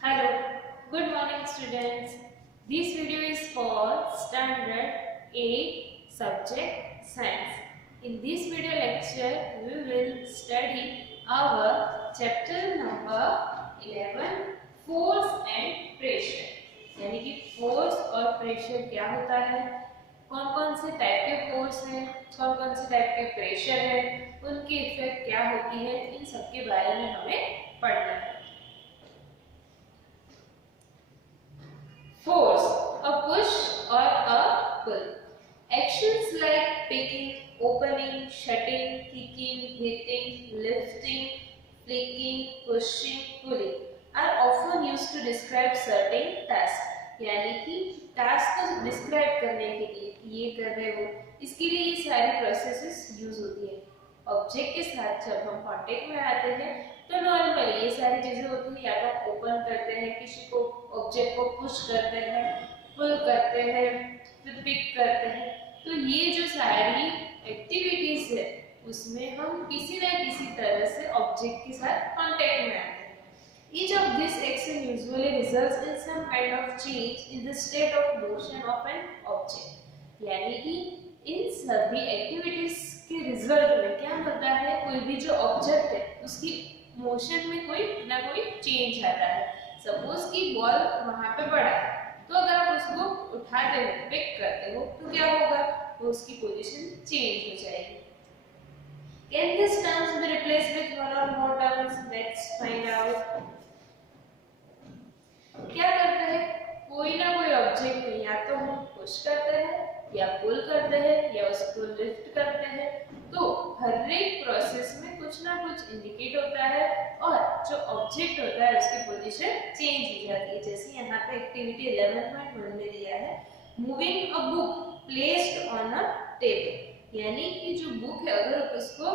Hello, good morning students. This video is for standard 8 subject science. In this video lecture, we will study our chapter number 11 force and pressure. यानी कि force और pressure क्या होता है, कौन कौन से टाइप के फोर्स हैं, कौन कौन से टाइप के प्रेशर है, उनकी इफेक्ट क्या होती है, इन सब के बारे में हमें पढ़ना है। Force, a push or a pull. Actions like picking, opening, shutting, kicking, hitting, lifting, flicking, pushing, pulling are often used to describe certain tasks. यानी कि टास्क को डिस्क्राइब करने के लिए ये कर रहे हो, इसके लिए ये सारी प्रोसेसेस यूज होती है। ऑब्जेक्ट के साथ जब हम कांटेक्ट में आते हैं तो नॉर्मली ये सारी चीजें होती हैं, या तो ओपन करते हैं, किसी को ऑब्जेक्ट को पुश करते हैं, पुल करते हैं, फिर पिक करते हैं। तो ये जो सारी एक्टिविटीज है उसमें हम किसी ना किसी तरह से ऑब्जेक्ट के साथ कांटेक्ट में आते हैं। Each of these action usually results in some kind of change in the state of motion of an object. यानी कि इन सभी एक्टिविटीज के रिजल्ट में क्या होता है, कोई भी जो ऑब्जेक्ट है उसकी मोशन में कोई ना कोई चेंज आता है। सपोज कि बॉल वहां पे पड़ा है, तो अगर आप उसको उठाते हो, पिक करते हो, तो क्या होगा, वो उसकी पोजीशन चेंज हो जाएगी। Can these terms be replaced with one or more terms? Let's find out. क्या करते हैं, कोई ना कोई ऑब्जेक्ट में या तो हम पुश करते हैं या पुल करते हैं या उसको लिफ्ट करते हैं। तो हर एक प्रोसेस में कुछ ना कुछ इंडिकेट होता है और जो ऑब्जेक्ट होता है उसकी पोजीशन चेंज हो जाती है। जैसे यहाँ पे एक्टिविटी 11.1 में दिया है, moving a book placed on a table. यानी कि जो बुक है अगर उसको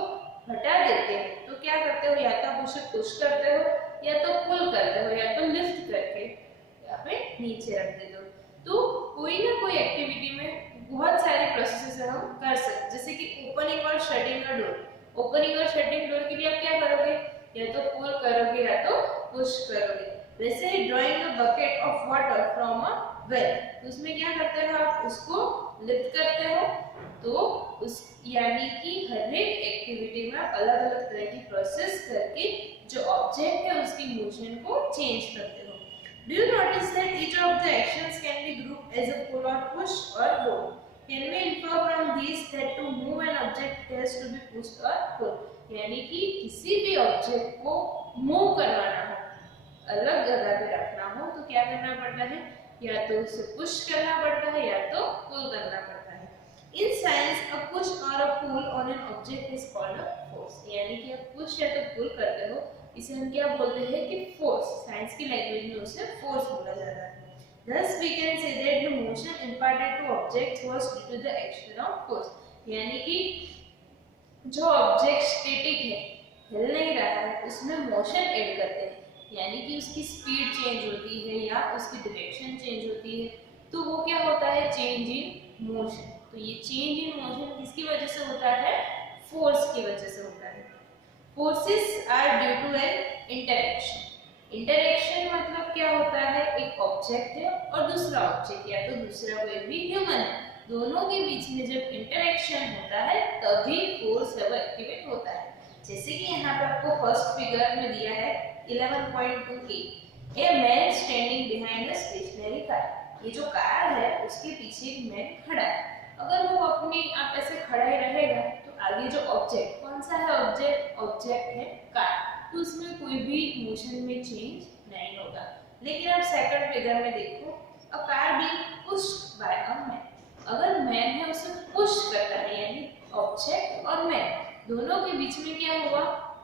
हटा देते हैं तो क्या करते हो, या तो आप उसे पुश करते हो या तो पुल करते हो या तो लिफ्ट करके यहाँ पे नीचे रख देते हो। तो कोई ना कोई एक्टिविटी में बहुत सारे प्रोसेसेस हम कर सकते हैं, जैसे कि ओपनिंग और शटिंग का डोर। ओपनिंग और शटिंग डोर के लिए आप क्या करोगे, या तो पुल करोगे या तो पुश करोगे। वैसे ही drawing a bucket of water from a well, तो उसमें क्या करते हो, आप उसको लिफ्ट करते हो। तो उस यानी कि हर एक एक्टिविटी में आप अलग अलग तरह की प्रोसेस करके जो ऑब्जेक्ट है उसकी मोशन को चेंज करते हो। Do you notice that each of the actions can be grouped as a pull or push or both? Can we infer from these that to move an object has to be pushed or pulled? यानी कि किसी भी object को move करवाना हो, अलग जगह पे रखना हो, तो क्या करना पड़ता है, या तो उसे पुश करना पड़ता है या तो पुल करना पड़ता है। In science, a push or a pull on an object is called a force. यानी कि आप पुश या तो पुल करते हो, इसे हम क्या बोलते हैं कि फोर्स। साइंस की लैंग्वेज में उसे फोर्स बोला जाता है। Thus we can say that the motion imparted to objects was due to the action of force. यानी कि जो ऑब्जेक्ट स्टैटिक है, हिल नहीं रहा है, उसमें मोशन ऐड करते हैं, यानी कि उसकी स्पीड चेंज होती है या उसकी डायरेक्शन चेंज होती है, तो वो क्या होता है, चेंज इन मोशन। तो ये चेंज इन मोशन किसकी वजह से होता है, फोर्स की वजह से होता है। Forces are due to an interaction. Interaction मतलब क्या होता है, एक ऑब्जेक्ट है और दूसरा ऑब्जेक्ट या तो दूसरा कोई भी ह्यूमन है, दोनों के बीच में जब इंटरैक्शन होता है तभी फोर्स लेवल एक्टिवेट होता है। जैसे कि यहाँ पे आपको फर्स्ट फिगर में दिया है 11.2a, a man standing behind the stationary car. ये जो कार है उसके पीछे एक मैन खड़ा है। अगर वो अपनी आप ऐसे खड़ा ही रहेगा तो आगे जो ऑब्जेक्ट, कौन सा है ऑब्जेक्ट है कार, तो उसमें कोई भी मोशन में चेंज नहीं होगा। लेकिन आप सेकंड फिगर में देखो, a car being pushed by a man. अगर मैन है उसे पुश करता है, यानी ऑब्जेक्ट और मैन दोनों के बीच में क्या हुआ,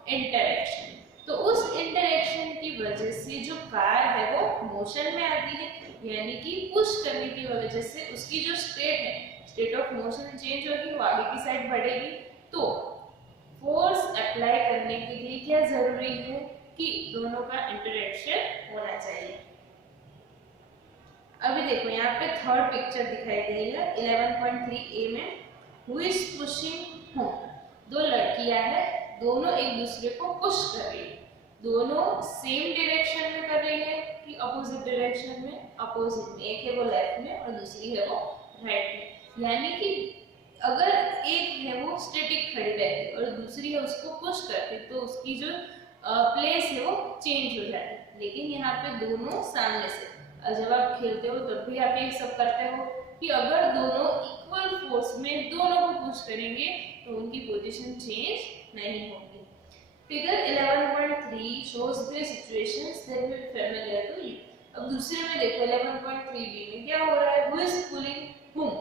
इंटरैक्शन। तो उस इंटरैक्शन की वजह से जो कार है वो मोशन में आती है, यानी कि पुश करने की वजह से उसकी जो स्टेट है, स्टेट ऑफ मोशन चेंज होगी, वो आगे की साइड बढ़ेगी। तो फोर्स अप्लाई करने के लिए क्या जरूरी है कि दोनों का इंटरैक्शन होना चाहिए। अभी देखो यहाँ पे थर्ड पिक्चर दिखाई दे रही है 11.3a में, हु इज पुशिंग हूम। दो लड़कियां हैं, दोनों एक दूसरे को पुश कर रही है। दोनों सेम डायरेक्शन में कर रही है कि अपोजिट डायरेक्शन में? अपोजिट में, एक है वो लेफ्ट में और दूसरी है वो राइट में। यानी कि अगर एक है वो स्टैटिक खड़ी रहती और दूसरी है उसको पुश करती तो उसकी जो प्लेस है वो चेंज हो जाती। लेकिन यहाँ पे दोनों सामने से, जब आप खेलते हो तब भी आप ये सब करते हो कि अगर दोनों इक्वल फोर्स में दोनों को पुश करेंगे तो उनकी पोजीशन चेंज नहीं होगी। Figure 11.3 shows the situations that will be familiar to you। अब दूसरे में देखो 11.3b में क्या हो रहा है? Who is pulling whom?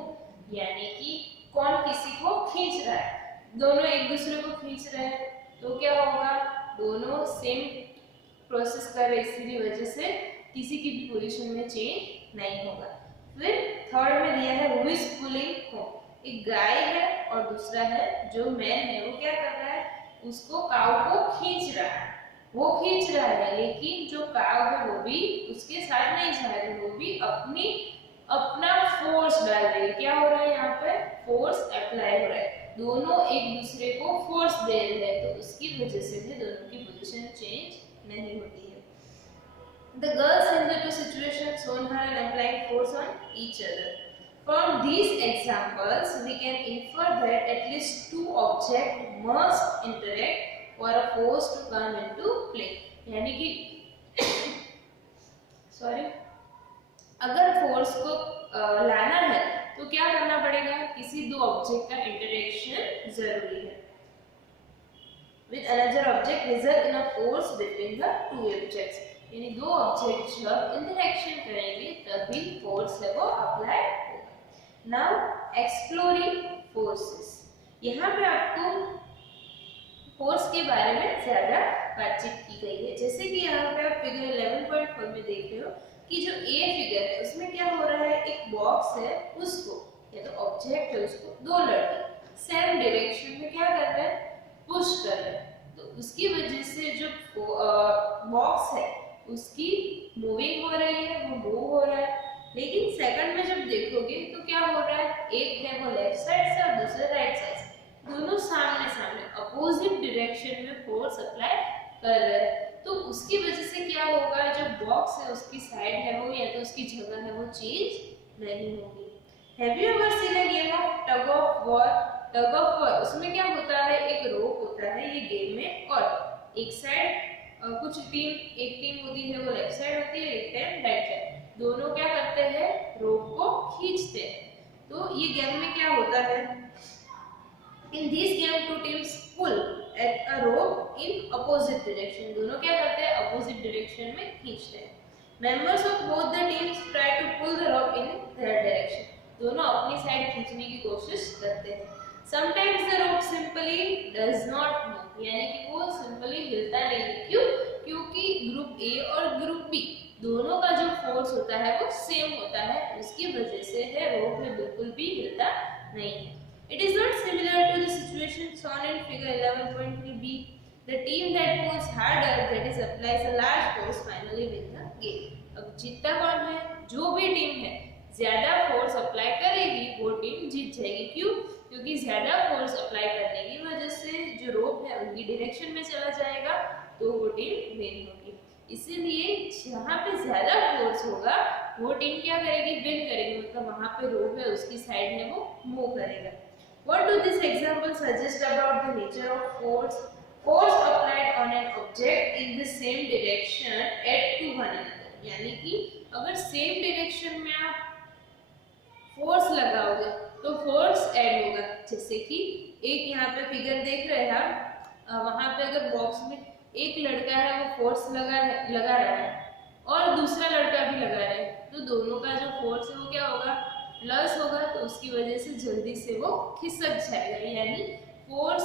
यानी कि कौन किसी को खींच रहा है? दोनों एक दूसरे को खींच रहे हैं तो क्या होगा? दोनों सेम प्रोसेस कर रहे, इसी वजह से किसी की भी पोजीशन में चेंज नहीं होगा। फिर थर्ड में दिया है who is pulling whom। एक गाय है और दूसरा है जो मैन है, वो क्या कर रहा है? उसको काऊ को खींच रहा है। वो खींच रहा है लेकिन जो काऊ है वो भी उसके साथ नहीं जा रही, वो भी अपना फोर्स डाल रही है। क्या हो रहा है यहाँ पे? फोर्स अप्लाई हो रहा है, दोनों एक दूसरे को फोर्स दे रहे हैं, तो उसकी वजह से भी दोनों की पोजीशन चेंज नहीं होती है। The girls in the two situations shown her and applying force on each other. From these examples, we can infer that at least two objects must interact for a force to come into play। यानी कि sorry, अगर force को लाना है तो क्या करना पड़ेगा? किसी दो ऑब्जेक्ट का इंटरेक्शन जरूरी है। With another object result in a force between the two objects। यानी दो ऑब्जेक्ट जब इंटरेक्शन करेंगे तभी फोर्स है वो अप्लाई होगा। Now exploring forces. यहाँ पे आपको फोर्स के बारे में ज्यादा बातचीत की गई है। जैसे कि यहाँ पे आप फिगर 11.4 में देख रहे हो कि जो ए फिगर है उसमें क्या हो रहा है? एक बॉक्स है, उसको या तो ऑब्जेक्ट है उसको दो लड़के सेम डायरेक्शन में क्या कर रहे हैं? पुश कर रहे हैं। तो उसकी वजह से जो बॉक्स है उसकी मूविंग हो रही है, वो मूव हो रहा है। लेकिन सेकंड में जब देखोगे तो क्या हो रहा है? एक है वो लेफ्ट साइड से और दूसरा राइट साइड से, दोनों सामने सामने अपोजिट डायरेक्शन में फोर्स अप्लाई कर रहे हैं। तो उसकी वजह से क्या होगा? जो बॉक्स है उसकी साइड है वो या तो उसकी जगह है वो चेंज नहीं होगी। Have you ever seen a game of tug of war? Tug of war उसमें क्या होता है? एक रोप होता है ये गेम में और एक साइड कुछ टीम, एक टीम होती है वो लेफ्ट साइड होती है, एक टीम राइट साइड, दोनों क्या करते हैं? रोप को खींचते हैं। तो ये गेम में क्या होता है? In this game two teams pull at a rope in opposite direction. दोनों क्या करते हैं? अपोजिट डायरेक्शन में खींचते हैं। Members of both the teams try to pull the rope in their direction. दोनों अपनी साइड खींचने की कोशिश करते हैं। Sometimes the rope simply does not move। यानी कि वो सिंपली हिलता नहीं है। क्यों? क्योंकि ग्रुप ए और ग्रुप बी दोनों का जो फोर्स होता है वो सेम होता है, उसकी वजह से है रोप में बिल्कुल भी हिलता नहीं है। It is not similar to the situation shown in figure 11.3b। The team that pulls harder, that is applies a large force, finally win the game। अब जीतता कौन है? जो भी टीम है ज्यादा फोर्स अप्लाई करेगी वो टीम जीत जाएगी। क्यों? क्योंकि ज्यादा फोर्स अप्लाई करने की वजह से जो रोप है उनकी डायरेक्शन में चला जाएगा तो वो टीम विन होगी। इसीलिए जहाँ पे ज्यादा फोर्स होगा वो टीम क्या करेगी? विन करेगी। मतलब वहाँ पे रोप है उसकी साइड में वो मूव करेगा। What do this example suggest about the nature of force? Force applied on an object in the same direction add to one another। यानी कि अगर सेम डायरेक्शन में आप फोर्स लगाओगे तो फोर्स ऐड होगा। जैसे कि एक यहाँ पे फिगर देख रहे हैं आप, वहां पे अगर बॉक्स में एक लड़का है वो फोर्स लगा रहा है और दूसरा लड़का भी लगा रहा है, तो दोनों का जो फोर्स है वो क्या होगा? प्लस होगा। तो उसकी वजह से जल्दी से वो खिसक जाएगा। यानी फोर्स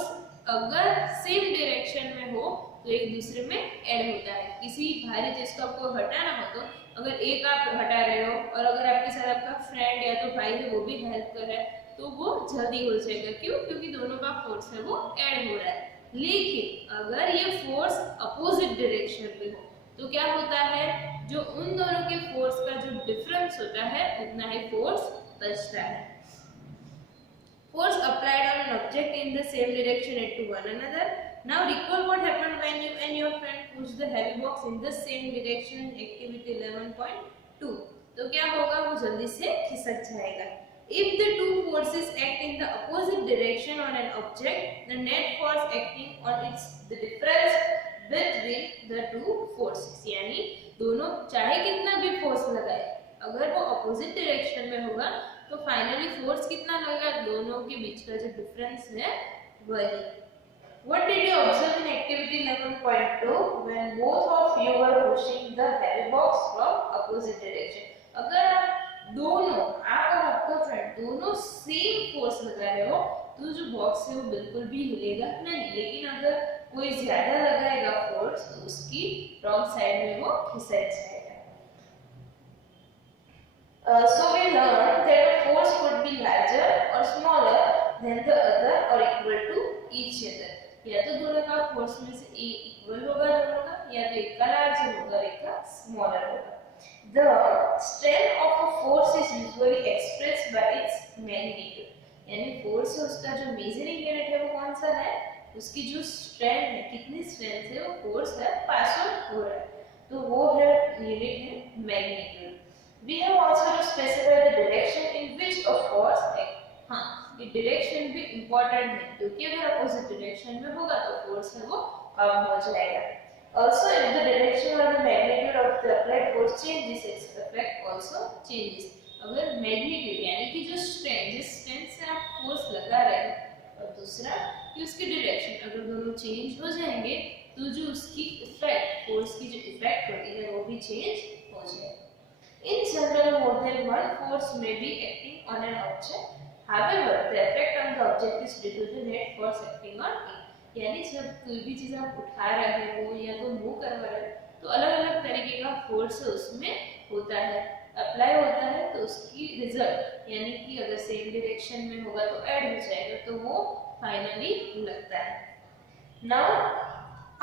अगर सेम डायरेक्शन में हो तो एक दूसरे में ऐड होता है। किसी भारी चीज को आपको हटाना हो तो अगर एक आप हटा रहे हो और अगर आपके साथ आपका फ्रेंड या तो भाई है वो भी हेल्प कर रहा है तो वो जल्दी हो जाएगा। क्यों? क्योंकि दोनों का फोर्स है वो ऐड हो रहा है। लेकिन अगर ये फोर्स अपोजिट डायरेक्शन में हो तो क्या होता है? जो उन दोनों के फोर्स का जो डिफरेंस होता है उतना ही फोर्स बचता है। Force applied on an object in the same direction to one another। Now recall what happened when you and your friend push push the heavy box in the same direction in activity 11.2, तो क्या होगा, वो जल्दी से खिसक जाएगा। If the two forces act in the opposite direction on an object, the net force acting on its the difference between the two forces, यानी दोनों चाहे कितना भी फोर्स लगाए, अगर वो अपोजिट डायरेक्शन में होगा तो फाइनली फोर्स कितना लगेगा, दोनों के बीच का जो डिफरेंस है वही। What did you observe in activity 11.2 when both of you were pushing the heavy box from opposite direction? अगर आप दोनों, आप और आपका फ्रेंड दोनों सेम फोर्स लगा रहे हो तो जो बॉक्स है वो बिल्कुल भी हिलेगा नहीं, लेकिन अगर कोई ज्यादा लगाएगा फोर्स तो उसकी रॉन्ग साइड में वो खिसक जाएगा। So we learned that a force could be larger or smaller than the other or equal to each other. या तो दोनों का फोर्स में से एक इक्वल होगा दोनों का, या तो एक का लार्जर होगा एक का स्मॉलर होगा। The strength of a force is usually expressed by its magnitude, यानी फोर्स है उसका जो मेजरिंग यूनिट है वो कौन सा है, उसकी जो स्ट्रेंथ है, कितनी स्ट्रेंथ है वो फोर्स है पास ऑन हो रहा है, तो वो है यूनिट है magnitude. We have also to specify the direction in which a force acts. हाँ, ये डायरेक्शन भी इम्पोर्टेंट है क्योंकि अगर अपोजिट डायरेक्शन में होगा तो फोर्स है वो कम हो जाएगा। Also, if the direction or the magnitude of the applied force changes, its effect also changes. अगर मैग्नीट्यूड यानी कि जो स्ट्रेंथ, जिस स्ट्रेंथ से आप फोर्स लगा रहे हैं, और दूसरा कि उसकी डायरेक्शन, अगर दोनों चेंज हो जाएंगे तो जो उसकी इफेक्ट, फोर्स की जो इफेक्ट होती है वो भी चेंज हो जाएगी। In general, more than one force may be acting on an object. However, the effect on the object is due to the net force acting on it. यानी जब कोई भी चीज आप उठा रहे हो या तो मूव करवा रहे हो तो अलग अलग तरीके का फोर्स उसमें होता है, अप्लाई होता है, तो उसकी रिजल्ट यानी कि अगर सेम डायरेक्शन में होगा तो ऐड हो जाएगा, तो वो फाइनली लगता है। Now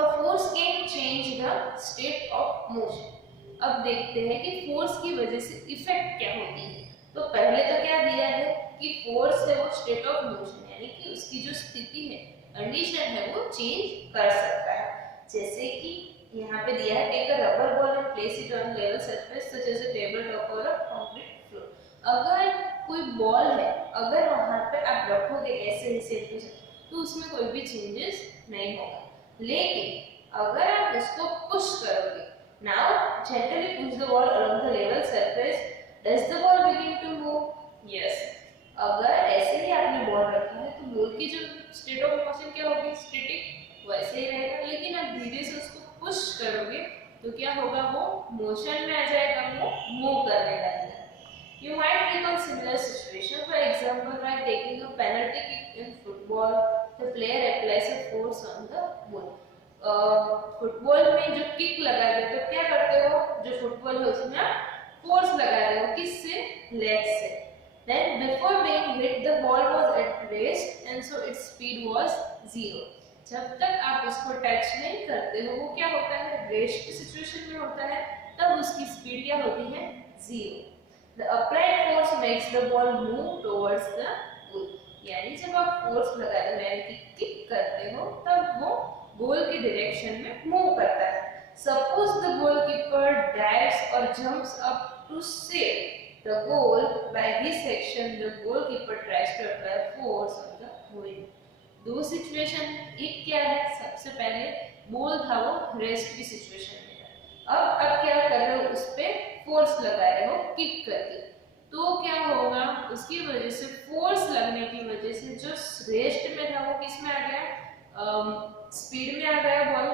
a force can change the state of motion. अब देखते हैं कि फोर्स की वजह से इफेक्ट क्या होती है। तो पहले तो क्या दिया है कि फोर्स है वो स्टेट ऑफ मोशन यानी कि उसकी जो स्थिति है, कंडीशन है, वो चेंज कर सकता है। जैसे कि यहाँ पे दिया है, take a rubber ball and place it on level surface such as a table top और अ कंक्रीट फ्लोर। अगर कोई बॉल है, अगर वहां पे आप रखोगे ऐसे ही सेम टू सेम तो उसमें कोई भी चेंजेस नहीं होगा, लेकिन अगर आप इसको पुश करोगे, now gently push the ball along the level surface, does the ball begin to move? Yes. अगर ऐसे ही आपने बॉल रखा है तो बॉल की जो स्टेट ऑफ मोशन क्या होगी, स्टैटिक वैसे ही रहेगा, लेकिन आप धीरे से उसको पुश करोगे तो क्या होगा, वो मोशन में आ जाएगा, वो मूव करने लगेगा। You might recall similar situation. For example, while taking a penalty kick in football, the player applies a force on the ball. Football में जो किक लगाते हो तो क्या करते हो, जो फुटबॉल है उसमें आप फोर्स लगा रहे हो, किससे, लेग से। Then before being hit, the ball was at rest and so its speed was 0. जब तक आप उसको टच नहीं करते हो वो क्या होता है, रेस्ट सिचुएशन में होता है, तब उसकी स्पीड क्या होती है, 0. The applied force makes the ball move towards the goal. यानी जब आप फोर्स लगाते हो यानी कि किक करते हो तब वो गोल की डायरेक्शन में मूव करता है। Suppose the goalkeeper dives or jumps up to save the goal. By this action, the goalkeeper tries to apply force on the goal. दो सिचुएशन, एक क्या है, सबसे पहले बॉल था वो रेस्ट की सिचुएशन में था, अब क्या कर रहे हो, उस पे फोर्स लगा रहे हो किक करके, तो क्या होगा, उसकी वजह से फोर्स लगने की वजह से जो रेस्ट में था वो किस में आ गया, स्पीड में आ गया बॉल,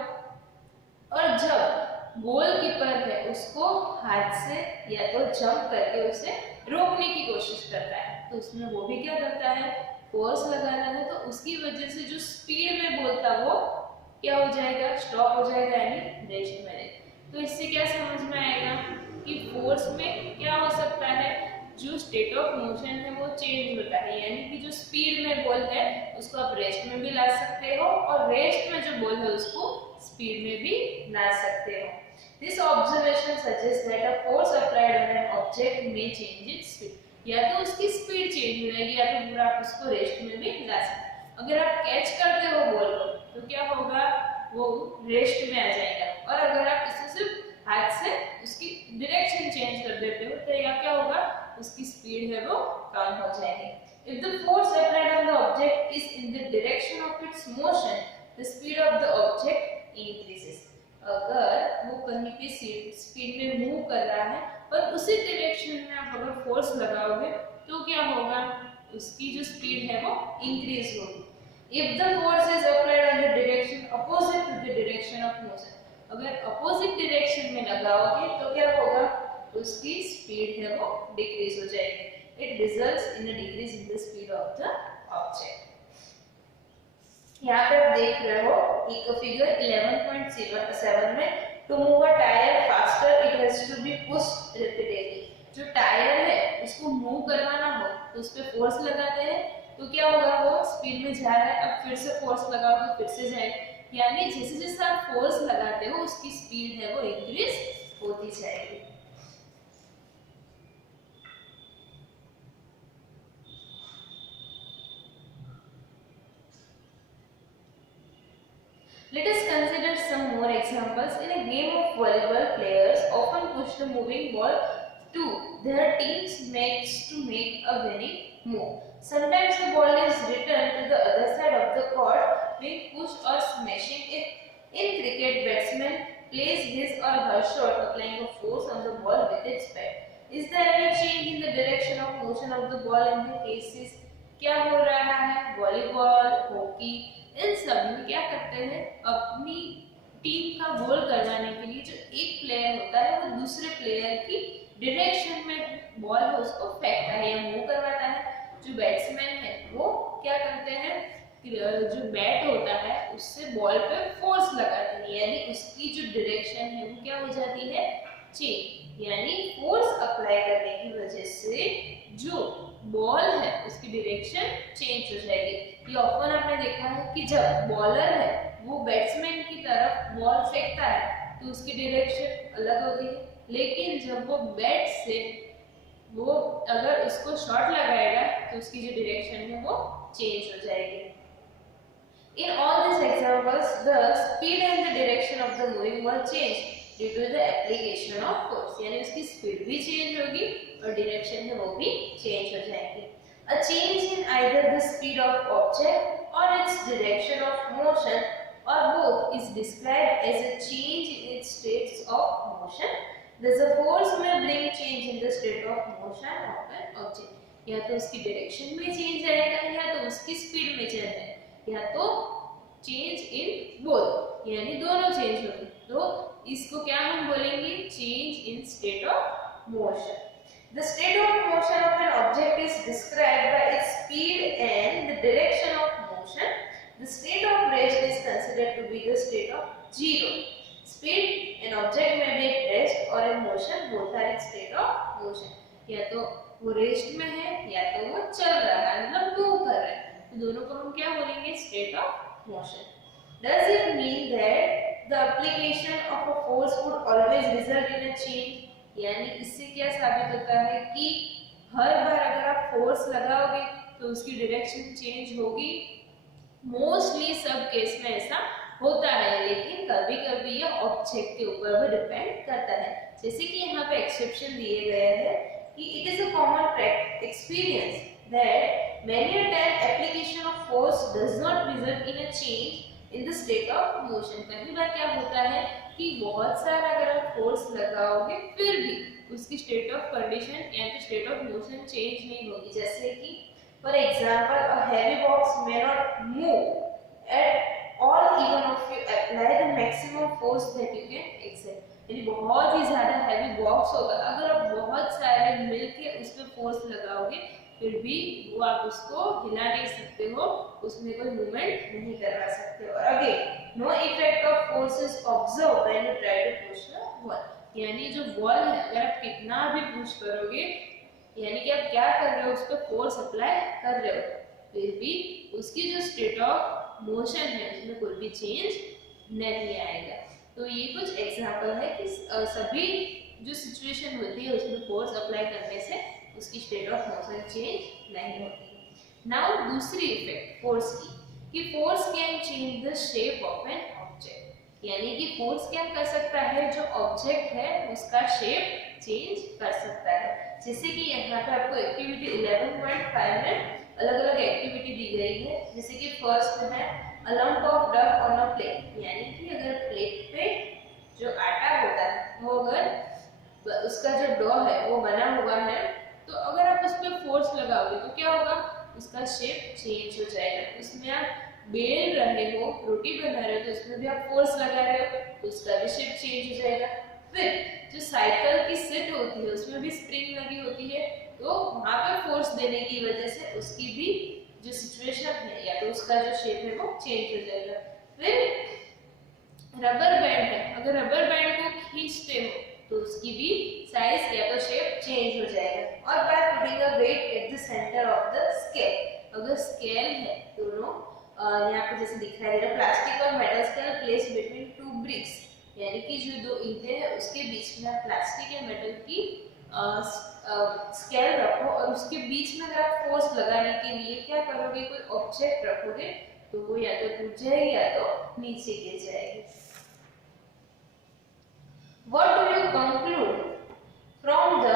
और जब गोलकीपर है उसको हाथ से या तो जंप करके उसे रोकने की कोशिश करता है तो उसमें वो भी क्या करता है, फोर्स लगाना है, तो उसकी वजह से जो स्पीड में बॉल था वो क्या हो जाएगा, स्टॉप हो जाएगा यानी रेस्ट में रहेगा। तो इससे क्या समझ में आएगा कि फोर्स में क्या हो सकता है, जो स्टेट ऑफ मोशन है वो चेंज होता है, यानी कि जो स्पीड में बॉल है उसको आप रेस्ट में भी ला सकते हो और रेस्ट में जो बॉल है उसको स्पीड में भी ला सकते हो। This observation suggests that a force applied on an object may change its speed. या तो उसकी स्पीड चेंज हो जाएगी या तो पूरा आप उसको रेस्ट में भी ला सकते हो। अगर आप कैच करते हो बॉल को तो क्या होगा, वो रेस्ट में आ जाएगा, और अगर आप इसे सिर्फ हाथ से उसकी डायरेक्शन चेंज कर देते हो तो या क्या होगा, उसकी स्पीड है वो कम हो जाएगी। If the force applied on the object is in the direction of its motion, the speed of the object increases. अगर वो कहीं पे स्पीड में मूव कर रहा है और उसी डायरेक्शन में आप अगर फोर्स लगाओगे तो क्या होगा, उसकी जो स्पीड है वो इंक्रीज होगी। If the force is applied on the direction opposite to the direction of motion, अगर अपोजिट डायरेक्शन में लगाओगे तो क्या होगा, उसकी स्पीड है वो डिक्रीज हो जाएगी। It results in a decrease in the speed of the object. यहाँ पे आप देख रहे हो एक फिगर 11.7 में, to move a tire faster it has to be pushed repeatedly. जो टायर है उसको मूव करवाना हो तो उस पे फोर्स लगाते हैं तो क्या होगा, वो स्पीड में जा रहा है, अब फिर से फोर्स लगाओगे फिर से जाएगा, यानी जैसे जैसे आप फोर्स लगाते हो उसकी स्पीड है वो इंक्रीज होती जाएगी। Let us consider some more examples. In a game of volleyball, players often push the moving ball to their team's mates to make a winning move. Sometimes the ball is returned to the other side of the court, being pushed or smashing it. In cricket, batsman plays his or her shot, applying a force on the ball with its bat. Is there any change in the direction of motion of the ball in the cases? क्या हो रहा है, volleyball, hockey, इन सब में क्या करते हैं, अपनी टीम का गोल करवाने के लिए जो एक प्लेयर होता है वो दूसरे प्लेयर की डायरेक्शन में बॉल है उसको फेंकता है या मूव करवाता है। जो बैट्समैन है वो क्या करते हैं, जो बैट होता है उससे बॉल पे फोर्स लगाते हैं, यानी उसकी जो डायरेक्शन है वो क्या हो जाती है, चेंज, यानी फोर्स अप्लाई करने की वजह से जो बॉल है उसकी डायरेक्शन चेंज हो जाएगी। ये ऑफन आपने देखा है कि जब बॉलर है वो बैट्समैन की तरफ बॉल फेंकता है तो उसकी डायरेक्शन अलग होती है, लेकिन जब वो बैट से वो अगर उसको शॉट लगाएगा तो उसकी जो डायरेक्शन है वो चेंज हो जाएगी। In all these examples, the speed and the direction of the moving ball change due to the application of force, यानी उसकी स्पीड भी चेंज होगी और डायरेक्शन है वो भी चेंज हो जाएगी। A change in either the speed of object or its direction of motion or both is described as a change in its states of motion. Thus, a force may bring change in the state of motion of an object. या तो उसकी direction में change आएगा या तो उसकी speed में change आएगा या तो चेंज इन बोथ, यानी दोनों चेंज होंगे, तो इसको क्या हम बोलेंगे, change in state of motion. The state of motion of an object is described by its speed and the direction of motion. The state of rest is considered to be the state of zero. Speed, an object may be at rest or in motion, both are in state of motion. या तो वो rest में है या तो वो चल रहा है, मतलब मूव कर रहा है, तो दोनों को हम क्या बोलेंगे, state of motion. Does it mean that the application of a force would always result in a change? यानी इससे क्या साबित होता है कि हर बार अगर आप फोर्स लगाओगे तो उसकी डायरेक्शन चेंज होगी। मोस्टली सब केस में ऐसा होता है, लेकिन कभी कभी यह ऑब्जेक्ट के ऊपर भी डिपेंड करता है। जैसे कि यहाँ पे एक्सेप्शन दिए गए हैं कि it is a common experience that many a time application of force does not result in a change in the state of motion. कई बार क्या होता है कि बहुत सारा अगर आप फोर्स लगाओगे फिर भी उसकी स्टेट ऑफ कंडीशन या तो स्टेट ऑफ मोशन चेंज नहीं होगी। जैसे कि for example a heavy box may not move at all even if you apply the maximum force that you can exert. यानी बहुत ही ज्यादा हैवी बॉक्स होगा, अगर आप बहुत सारे मिलके उस पर फोर्स लगाओगे फिर भी वो आप उसको हिला नहीं सकते हो, उसमें कोई मूवमेंट नहीं करवा सकते हो। और again no effect of force is observe when you try to push the wall, यानी जो वॉल है अगर आप कितना भी पुश करोगे, यानी कि आप क्या कर रहे हो, उस पर फोर्स अप्लाई कर रहे हो, फिर भी उसकी जो स्टेट ऑफ मोशन है उसमें कोई भी चेंज नहीं आएगा। तो ये कुछ एग्जांपल है कि सभी जो सिचुएशन होती है उसमें फोर्स अप्लाई करने से उसकी स्टेट ऑफ मोशन चेंज नहीं होती। नाउ दूसरी इफेक्ट फोर्स की, कि force can change the shape of an object. यानी कि फोर्स क्या कर सकता है, जो ऑब्जेक्ट है उसका शेप चेंज कर सकता है। जैसे कि यहाँ पे आपको एक्टिविटी 11.5 में अलग अलग एक्टिविटी दी गई है। जैसे कि फर्स्ट है a lump of dust on a plate, यानी कि अगर प्लेट पे जो आटा होता है वो अगर उसका जो डो है वो बना हुआ है, तो अगर आप उस पर फोर्स लगाओगे तो क्या होगा, उसका शेप चेंज हो जाएगा। उसमें आप बेल रहे हो, रोटी बना रहे हो, तो उसमें भी आप फोर्स लगा रहे हो तो उसका भी शेप चेंज हो जाएगा। फिर जो साइकिल की सीट होती है उसमें भी स्प्रिंग लगी होती है, तो वहां पे फोर्स देने की वजह से उसकी भी जो सिचुएशन है या तो उसका जो शेप है वो चेंज हो जाएगा। फिर रबर बैंड है, अगर रबर बैंड को खींचते हो तो उसकी भी साइज या तो शेप चेंज हो जाएगा। और by putting a weight at the centre of the scale, अगर स्केल है दोनों यहाँ पे जैसे दिखाई दे रहा है प्लास्टिक और metal scale place between two bricks, यानी कि जो दो ईंटें हैं उसके बीच में आप प्लास्टिक या मेटल की स्केल रखो और उसके बीच में अगर आप फोर्स लगाने के लिए क्या करोगे, कोई ऑब्जेक्ट रखोगे तो वो या तो टूट जाएगी या तो नीचे गिर जाएगी। What do you conclude from the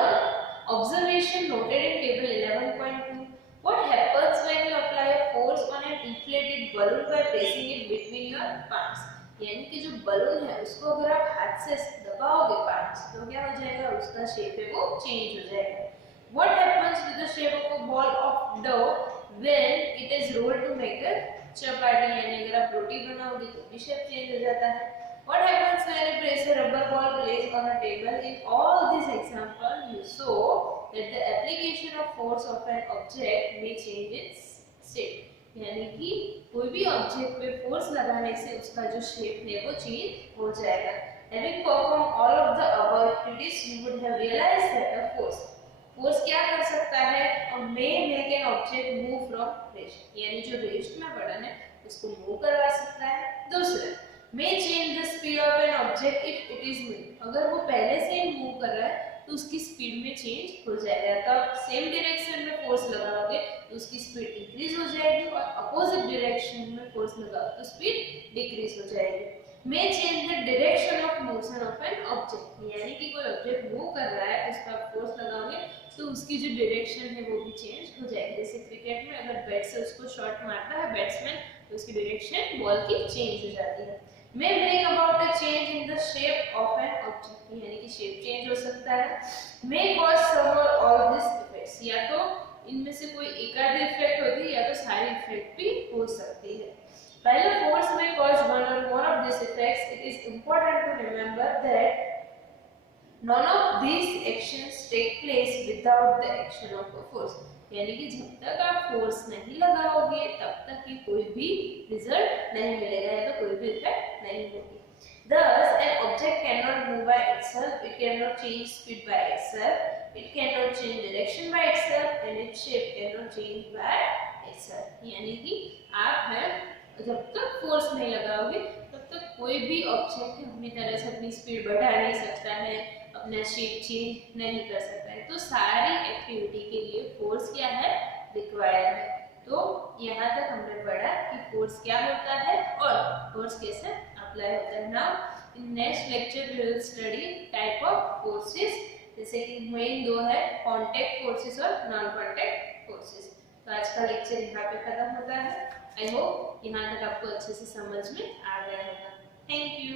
observation noted in table 11.2? What happens when you apply a force on an inflated balloon by pressing it between your palms? यानी कि जो बलून है उसको अगर आप हाथ से दबाओगे पार्ट्स तो क्या हो जाएगा, उसका शेप है वो चेंज हो जाएगा। What happens to the shape of a ball of dough when it is rolled to make a chapati? यानी अगर आप रोटी बनाओगे तो भी शेप चेंज हो जाता है। What happens when you place a rubber ball placed on a table? In all these examples, you saw that the application of force of an object may change its shape. यानी कि कोई भी object पे force लगाने से उसका जो shape है वो चेंज हो जाएगा। Having performed all of the above activities, you would have realized that the force क्या कर सकता है, और may make an object move from rest, यानी जो रेस्ट में पड़ा है उसको मूव करवा सकता है। दूसरा may change the speed of an object if it is moving, अगर वो पहले से ही मूव कर रहा है तो उसकी स्पीड में चेंज हो जाएगा। तब सेम डायरेक्शन में फोर्स लगाओगे तो उसकी स्पीड इंक्रीज हो जाएगी और अपोजिट डायरेक्शन में फोर्स लगाओ तो स्पीड डिक्रीज हो जाएगी। may change the direction of motion of an object, यानी कि कोई ऑब्जेक्ट मूव कर रहा है उस पर आप फोर्स लगाओगे तो उसकी जो डायरेक्शन है वो भी चेंज हो जाएगी। जैसे क्रिकेट में अगर बैट से उसको शॉट मारता है बैट्समैन तो उसकी डायरेक्शन बॉल की चेंज हो जाती है। may bring about a change in the shape of an object, यानी कि शेप चेंज हो सकता है। may cause some or all these effects, या तो इनमें से कोई एक आध इफेक्ट होती है या तो सारी इफेक्ट भी हो सकती है। While a force may cause one or more of these effects, it is important to remember that none of these actions take place without the action of a force, यानी कि जब तक आप फोर्स नहीं लगाओगे तब तक कि कोई भी रिजल्ट नहीं मिलेगा या तो कोई भी इफेक्ट नहीं होगी। Thus, an object cannot move by itself, it cannot change speed by itself, it cannot change direction by itself, and its shape cannot change by itself. यानी कि आप है जब तक फोर्स नहीं लगाओगे तब तक कोई भी ऑब्जेक्ट अपनी तरह से अपनी स्पीड बढ़ा नहीं सकता है, अपना शेप चेंज नहीं कर सकता है। तो सारी एक्टिविटी के लिए फोर्स क्या है, रिक्वायर्ड है। तो यहाँ तक हमने पढ़ा कि फोर्स क्या होता है और फोर्स कैसे अप्लाई होता है। Now in next lecture we will study type of forces, जैसे कि मेन दो है कॉन्टैक्ट फोर्सेस और नॉन कॉन्टैक्ट फोर्सेस। तो आज का लेक्चर यहाँ पे खत्म होता है। आई होप यहाँ तक आपको अच्छे से समझ में आ गया होगा। Thank you.